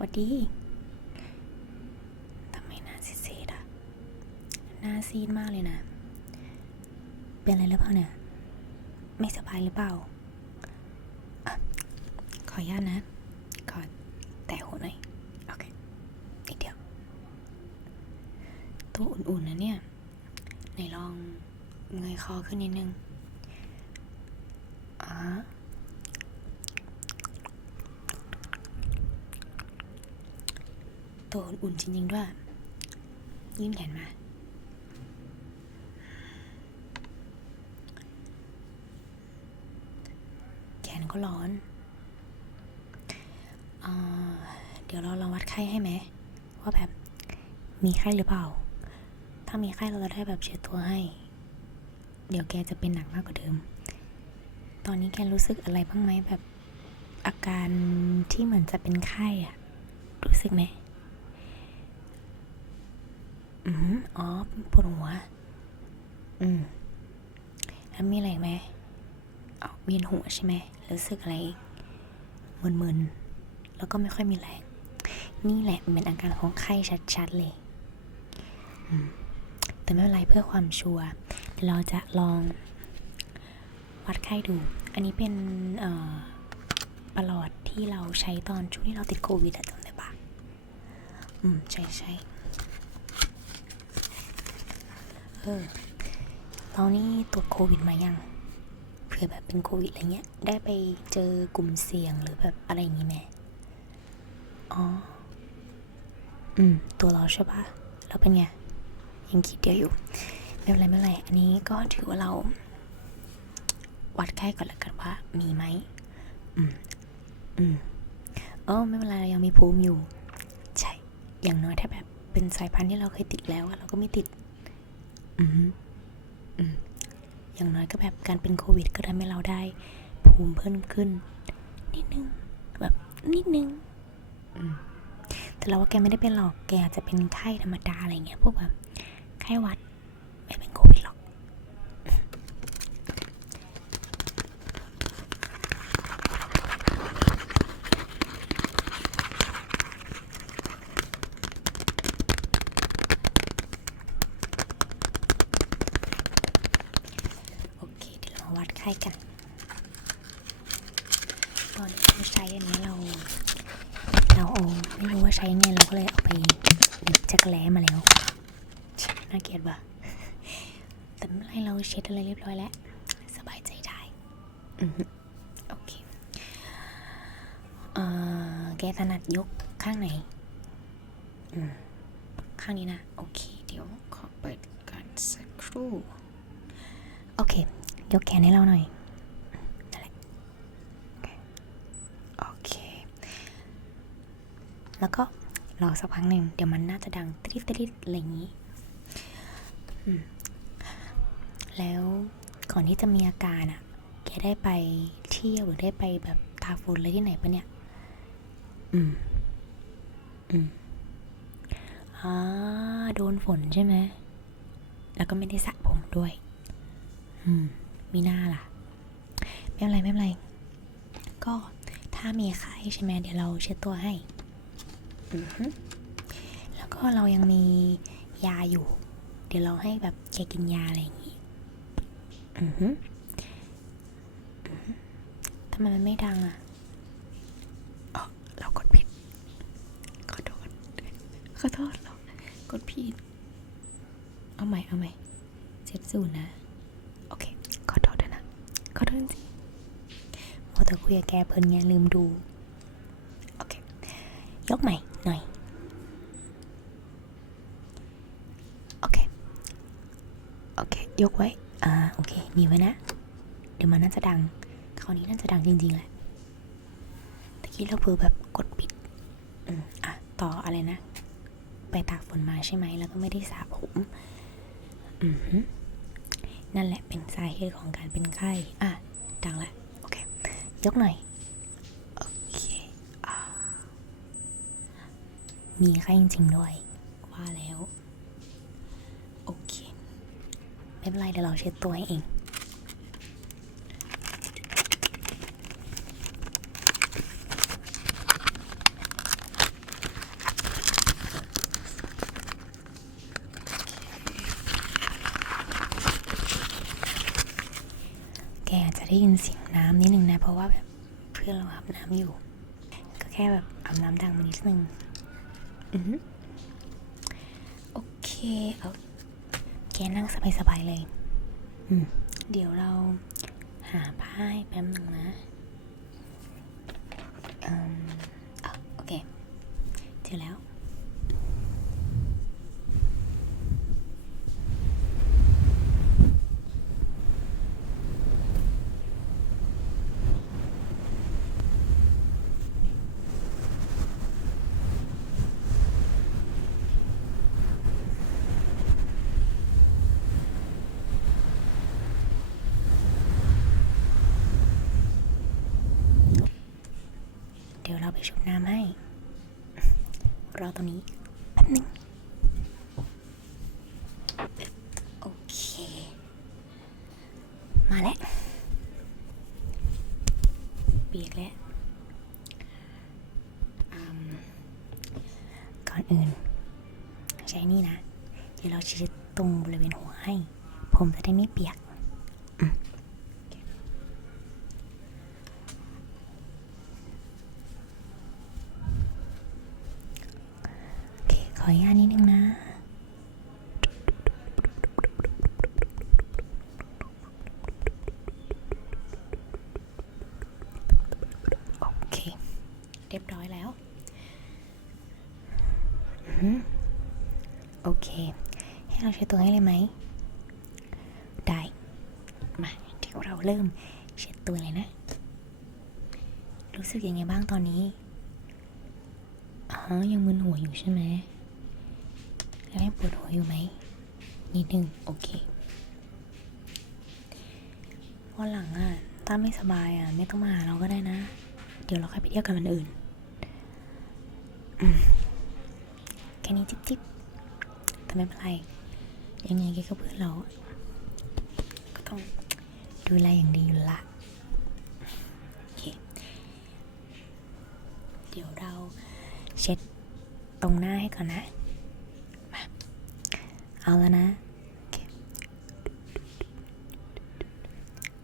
วัดดีทำไมหน้าซีดๆอะหน้าซีดมากเลยนะ เป็นอะไรหรือเปล่าเนี่ย ไม่สบายหรือเปล่าอขออนุญาตนะ ขอแตะหัวหน่อย โอเคนิดเดียว ตัวอุ่นๆนะเนี่ยไหนลองเงยคอขึ้นนิดนึงอ๋อ ตัวอุ่นจริงๆด้วยยื่นแขนมาแขนก็ร้อนเออเดี๋ยวเราลองวัดไข้ให้ไหมว่าแบบมีไข้หรือเปล่า ถ้ามีไข้เราจะได้แบบเช็ดตัวให้ เดี๋ยวแกจะเป็นหนักมากกว่าเดิม ตอนนี้แกรู้สึกอะไรบ้างไหมแบบอาการที่เหมือนจะเป็นไข้อะรู้สึกไหม อืมอ๋อปวดหัว อืมแล้วมีอะไรไหมอ๋อเวียนหัวใช่ไหมรู้สึกอะไรอีกมึนๆ แล้วก็ไม่ค่อยมีแรง นี่แหละเป็นอาการของไข้ชัดๆเลยอืมแต่ไม่เป็นไรเพื่อความชัวร์เราจะลองวัดไข้ดู อันนี้เป็นเอ่อประหลอดที่เราใช้ตอนช่วงที่เราติดโควิดอะจำได้ปะอืม ใช่ใช่ เออ เรานี่ตรวจโควิดมายัง เผื่อแบบเป็นโควิดอะไรเงี้ย ได้ไปเจอกลุ่มเสี่ยงหรือแบบอะไรอย่างงี้ไหมอ๋อ อืม ตัวเราใช่ปะแล้วเป็นไง ยังคิดเดียวอยู่ ไม่เป็นไรไม่เป็นไร อันนี้ก็ถือว่าเรา วัดไข้ก่อนล้วกันว่า มีไหม อืม อืมเออไม่เป็นไรเรายังมีภูมิอยู่ ใช่ อย่างน้อยถ้าแบบเป็นสายพันธุ์ที่เราเคยติดแล้วเราก็ไม่ติด อย่างน้อยก็แบบการเป็นโควิด ก็ทำให้เราได้ภูมิเพิ่มขึ้น นิดนึง แบบนิดนึงแต่เราว่าแกไม่ได้เป็นหรอก แกอาจจะเป็นไข้ธรรมดาอะไรเงี้ย พวกแบบไข้หวัด ไม่เป็นโควิดหรอก โอเค เดี๋ยวเรามาวัดไข้กัน ตอนที่เราใช้อันนี้เรา เราเอาไม่รู้ว่าใช้ยังไงเราก็เลยเอาไปดิบจักรแล้มาแล้วน่าเกลียดว่ะแต่ไม่เป็นไรเราเช็ดอะไรเรียบร้อยแล้ว สบายใจได้อือฮึโอเคเอ่อแกถนัดยกข้างไหนอืมข้างนี้นะ โอเค เดี๋ยวขอเปิดกันสักครู่โอเค ยกแขนให้เราหน่อยนั่นแหละโอเค แล้วก็รอสักพักหนึ่งเดี๋ยวมันน่าจะดังตริดตริดอะไรอย่างนี้แล้วก่อนที่จะมีอาการอะแกได้ไปเที่ยวหรือได้ไปแบบทาฝุ่นอะไรที่ไหนปะเนี่ย อืม อืมอ่าโดนฝนใช่ไหม แล้วก็ไม่ได้สระผมด้วย อืม มีหน้าล่ะ ไม่เป็นไรไม่เป็นไร ก็ถ้ามีไข้ใช่ไหมเดี๋ยวเราเช็ดตัวให้อือฮึแล้วก็เรายังมียาอยู่ เดี๋ยวเราให้แบบแกกินยาอะไรอย่างงี้อือฮึอือฮึทำไมมันไม่ดังอะอ๋อเรากดผิด ขอโทษ ขอโทษเรากดผิด เอาใหม่ เอาใหม่เจ็ดศูนย์นะ โอเค ขอโทษด้วยนะ ขอโทษจริงๆมัวแต่คุยกับแกเพลินไงลืมดู โอเค ยกใหม่หน่อย โอเค โอเค ยกไว้ อ่า โอเคหนีไว้นะ เดี๋ยวมันน่าจะดัง คราวนี้น่าจะดังจริงๆแหละตะกี้เราเพิ่แบบกดปิด อืมอะ ต่ออะไรนะ ไปตากฝนมาใช่ไหม แล้วก็ไม่ได้สระผม อือฮึ นั่นแหละเป็นสาเหตุของการเป็นไข้อะดังละโอเค ยกหน่อย โอเคอมีไข้จริงๆด้วย ว่าแล้ว โอเค ไม่เป็นไรเดี๋ยวเราเช็ดตัวให้เอง ได้ยินเสียงน้ำนิดนึงนะ เพราะว่าแบบเพื่อนเราอาบน้ำอยู่ ก็แค่แบบอาบน้ำดังมานิดนึงอือหือโอเคเอาแกนั่งสบายๆเลย อืมเดี๋ยวเราหาผ้าให้แป๊บนึงนะอืมอะโอเคเจอแล้ว ไปชุบน้ำให้ รอตรงนี้แป๊บนึง โอเค มาแล้วเปียกแล้วก่อนอื่น ใช้นี่นะ เดี๋ยวเราฉีดตรงบริเวณหัวให้ ผมจะได้ไม่เปียก โอเคขออนุญาตนิดนึงนะโอเค เรียบร้อยแล้ว โอเค ให้เราเช็ดตัวให้เลยไหม ได้ มาเดี๋ยวเราเริ่มเช็ดตัวเลยนะ รู้สึกยังไงบ้างตอนนี้ อ๋อ ยังมึนหัวอยู่ใช่ไหม แล้วยังปวดหัวอยู่ไหมนิดนึงโอเควันหลังอะถ้าไม่สบายอะ ไม่ต้องมาหาเราก็ได้นะ เดี๋ยวเราค่อยไปเที่ยวกันวันอื่นแค่นี้จิ๊บจิ๊บแต่ไม่เป็นไร ยังไงแกก็เพื่อนเรา ก็ต้องดูแลอย่างดีอยู่ละโอเค เดี๋ยวเราเช็ดตรงหน้าให้ก่อนนะ เอาแล้วนะโอเค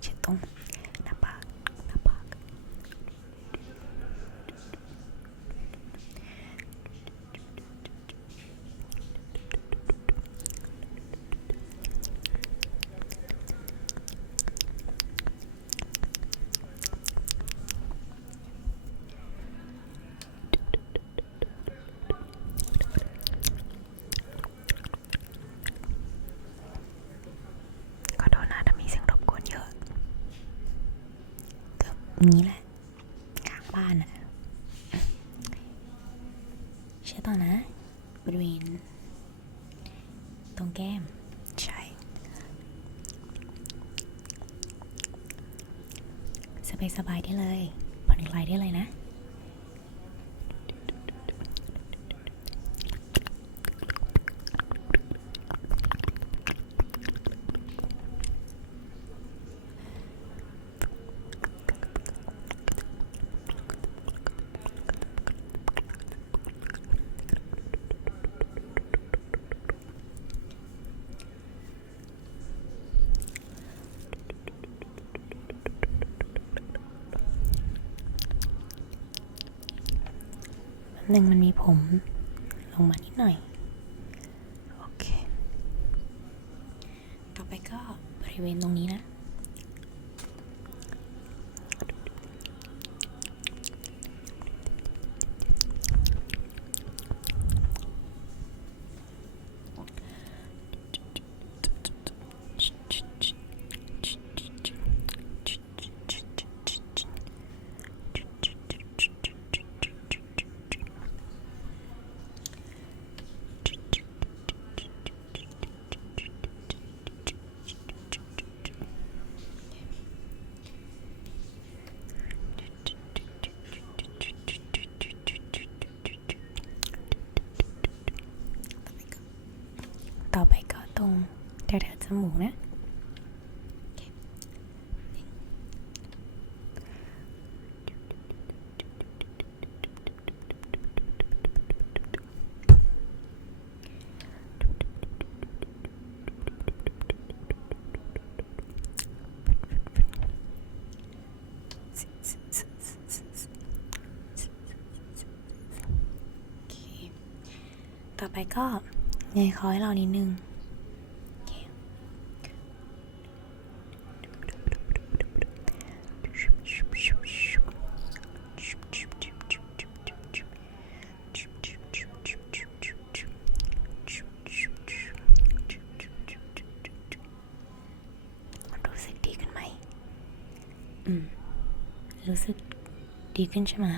เช็ดตรงหน้าผากหน้าผาก ขอโทษนะถ้ามีเสียงรบกวนเยอะก็ นี้แหละข้างบ้านอะเชื่อต่อนะ บริเวณตรงแก้ม ใช่สบายสบายๆได้เลยผ่อนคลายได้เลยนะ หนึ่งมันมีผม ลงมานิดหน่อย โอเค ต่อไปก็บริเวณตรงนี้นะ ต่อไปก็ตรงแถวๆจมูกนะ โต่อไปก็เงยค อให้เรานิดนึงรู้สึกดีขึ้นไหม อืม รู้สึกดีขึ้นใช่ไหม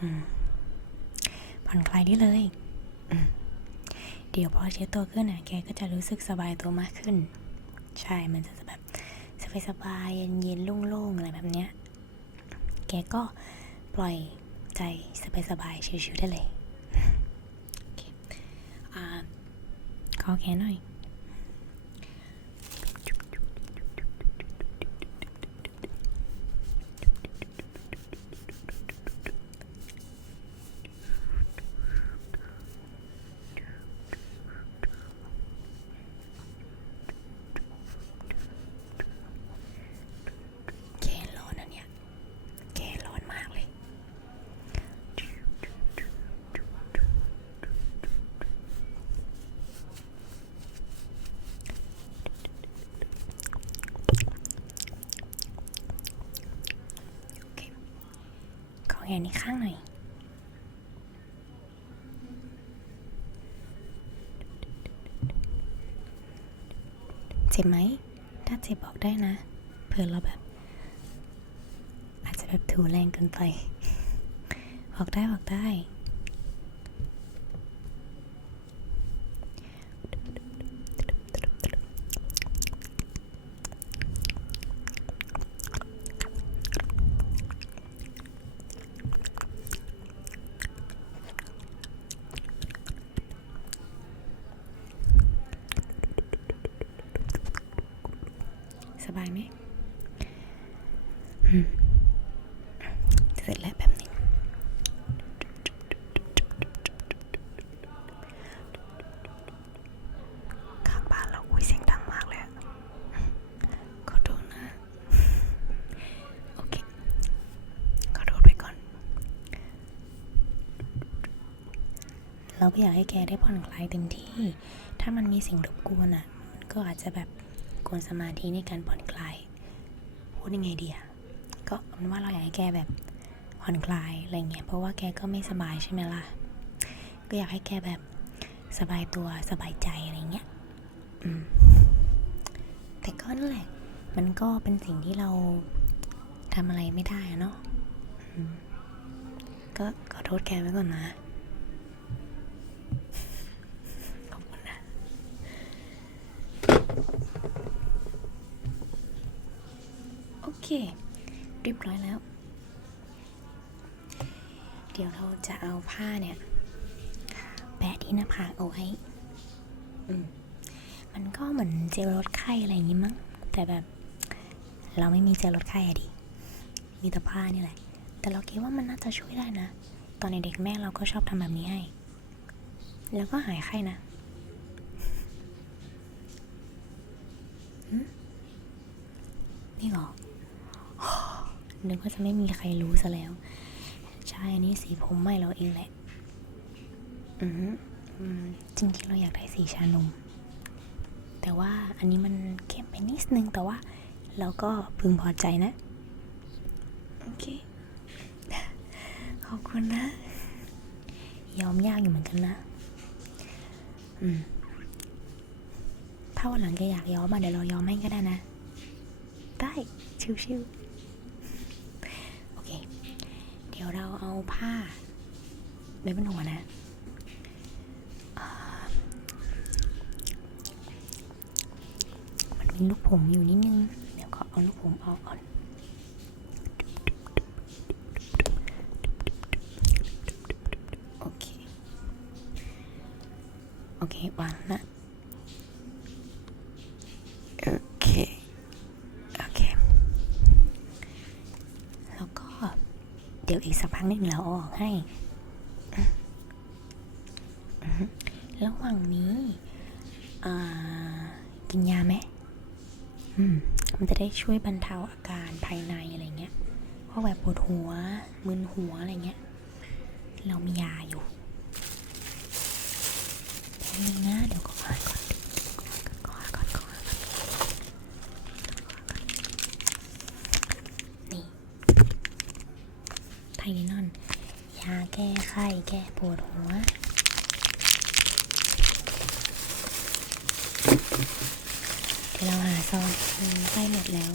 อืมผ่อนคลายได้เลย เดี๋ยวพอเช็ดตัวขึ้นอะแกก็จะรู้สึกสบายตัวมากขึ้น ใช่ มันจะแบบสบายสบายเย็นเย็นๆโล่งๆอะไรแบบเนี้ย แกก็ปล่อยใจสบายๆชิวๆได้เลยโอเคอ่าขอแขนหน่อย แกร้อนอะเนี่ย แกร้อนมากเลย โอเค ขอแขนนี้ข้างหน่อย เจ็บไหม ถ้าเจ็บบอกได้นะ เผื่อเราแบบ อาจจะแบบถูแรงเกินไป บอกได้บอกได้ ไหมเสร็จแล้วแบบนี้ข้างบ้านเราคุยเสียงดังมากเลยอะขอโทษนะ โอเคขอโทษไปก่อน เราก็อยากให้แกได้ผ่อนคลายเต็มที่ ถ้ามันมีสิ่งรบกวนอะ ก็อาจจะแบบ กวนสมาธิในการผ่อนคลาย พูดยังไงดีอะก็เอาเป็นว่าเราอยากให้แกแบบผ่อนคลายอะไรเงี้ยเพราะว่าแกก็ไม่สบายใช่ไหมล่ะ ก็อยากให้แกแบบสบายตัวสบายใจอะไรเงี้ยอืมแต่ก็นั่นแหละ มันก็เป็นสิ่งที่เราทำอะไรไม่ได้อะเนาะก็ขอโทษแกไว้ก่อนนะ ผ้าเนี่ยแปะที่หน้าผากเอาไว้อืมมันก็เหมือนเจลลดไข้อะไรอย่างงี้มั้ง แต่แบบ เราไม่มีเจลลดไข้อะดิ มีแต่ผ้านี่แหละ แต่เราคิดว่ามันน่าจะช่วยได้นะ ตอนเด็กๆแม่เราก็ชอบทำแบบนี้ให้ แล้วก็หายไข้นะหึนี่เหรอนึกว่าจะไม่มีใครรู้ซะแล้วใช่อันนี้สีผมใหม่เราเองแหละอือหืออืมจริงๆเราอยากได้สีชานม แต่ว่าอันนี้มันเข้มไปนิดนึงแต่ว่าเราก็พึงพอใจนะ โอเค ขอบคุณนะ ยอมยากอยู่เหมือนกันนะ อืม ถ้าวันหลังแกอยากย้อมอะเดี๋ยวเราย้อมให้ก็ได้นะ ได้ ชิวๆ ดี๋ยวเราเอาผ้าไว้บนหัวนะมันมีลูกผมอยู่นิดนึง เดี๋ยวขอเอาลูกผมออกก่อนโอเค โอเควางนะ โอเค โอเค แล้วก็ เดี๋ยวอีก สักพักหนึ่งเราเอาออกให้ ระหว่างนี้กินยาไหมมมันจะได้ช่วยบรรเทาอาการภายในอะไรเงี้ยเพราะแบบปวดหัว มึนหัวอะไรเงี้ย เรามียาอยู่นึงนะเดี๋ยวก็หายก่อนก่อนก่อนก่อนนี่ไทลินอน ยาแก้ไข้ แก้ ปวดหัว เดี๋ยวเราหาซองมันใกล้หมดแล้ว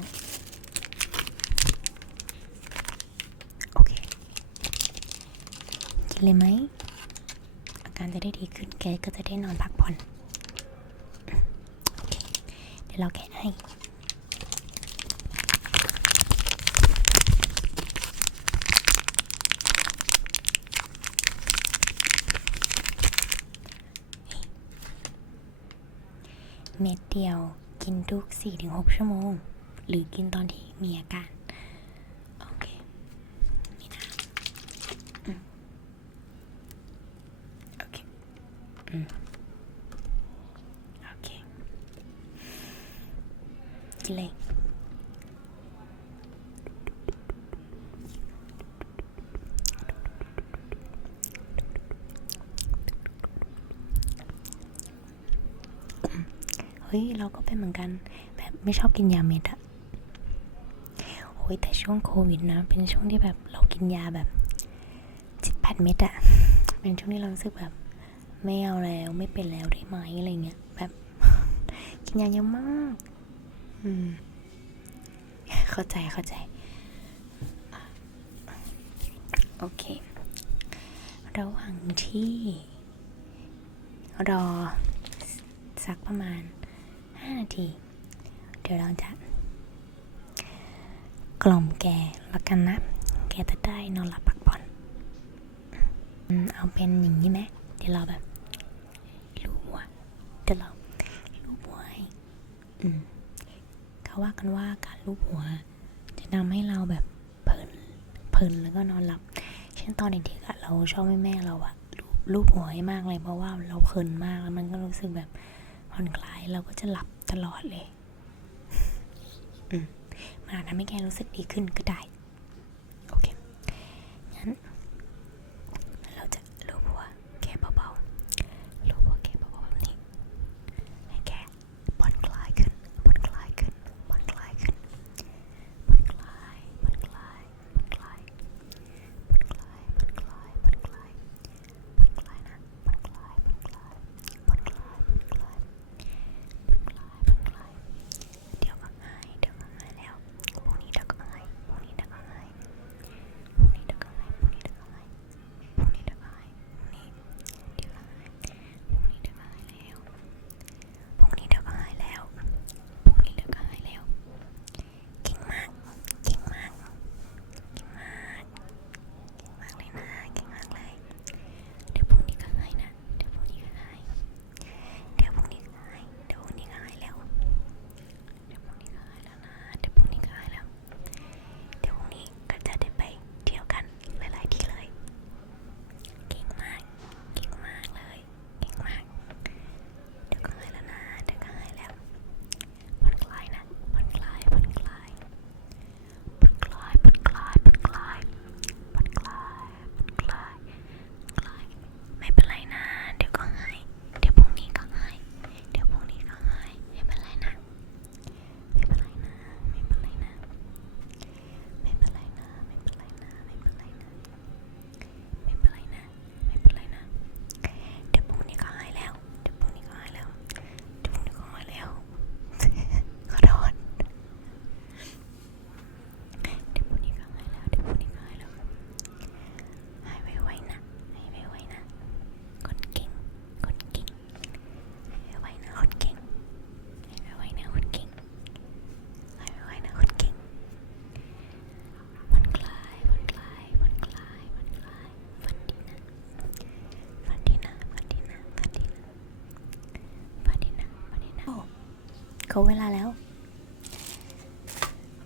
โอเค กินเลยไหม อาการจะได้ดีขึ้นแกก็จะได้นอนพักผ่อน โอเค เดี๋ยวเราแกะให้ เม็ดเดียวกินทุก 4-6 ชั่วโมง หรือกินตอนที่มีอาการ โอเค นี่นะอืมโอเคอืมโอเค กินเลย เฮ้ยเราก็เป็นเหมือนกัน แบบไม่ชอบกินยาเม็ดอะโอ้ยแต่ช่วงโควิดนะ เป็นช่วงที่แบบเรากินยาแบบจิตแปดเม็ดอะเป็นช่วงที่เรารู้สึกแบบไม่เอาแล้วไม่เป็นแล้วได้ไหมอะไรเงี้ยแบบกินยาเยอะมาก อืม เข้าใจเข้าใจ โอเค ระหว่างที่รอสักประมาณ 5 นาที เดี๋ยวเราจะ กล่อมแกแล้วกันนะ แกจะได้นอนหลับพักผ่อนเอาเป็นอย่างนี้ไหมเดี๋ยวเราแบบลูบหัวเดี๋ยวเราลูบหัวให้อืมเขาว่ากันว่าการลูบหัว จะทำให้เราแบบเพลินเพลินแล้วก็นอนหลับ เช่นตอนเด็กๆเราชอบให้แม่เราอะลูบหัวให้มากเลยเพราะว่าเราเพลินมากแล้วมันก็รู้สึกแบบ อนคลายเราก็จะหลับตลอดเลย อืมมันอาจทำให้แกรู้สึกดีขึ้นก็ได้ เขาเวลาแล้ว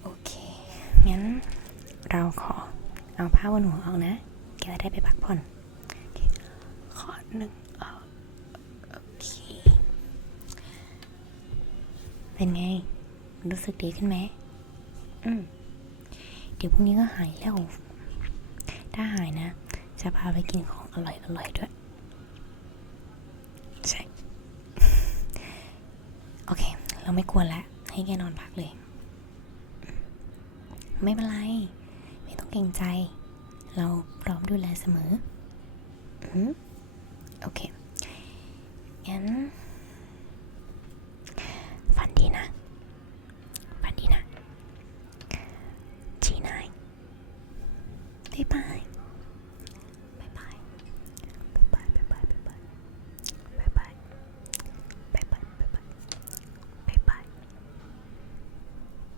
โอเค งั้นเราขอเอาผ้าบนหัวออกนะแกจะได้ไปพักผ่อนอขอหนึ่งเอาโอเค เป็นไง รู้สึกดีขึ้นไหมอืมเดี๋ยวพรุ่งนี้ก็หายแล้ว ถ้าหายนะ จะพาไปกินของอร่อยอร่อยๆด้วย ใช่ เราไม่ควรละ ให้แกนอนพักเลย ไม่เป็นไร ไม่ต้องเกรงใจ เราพร้อมดูแลเสมอ อืม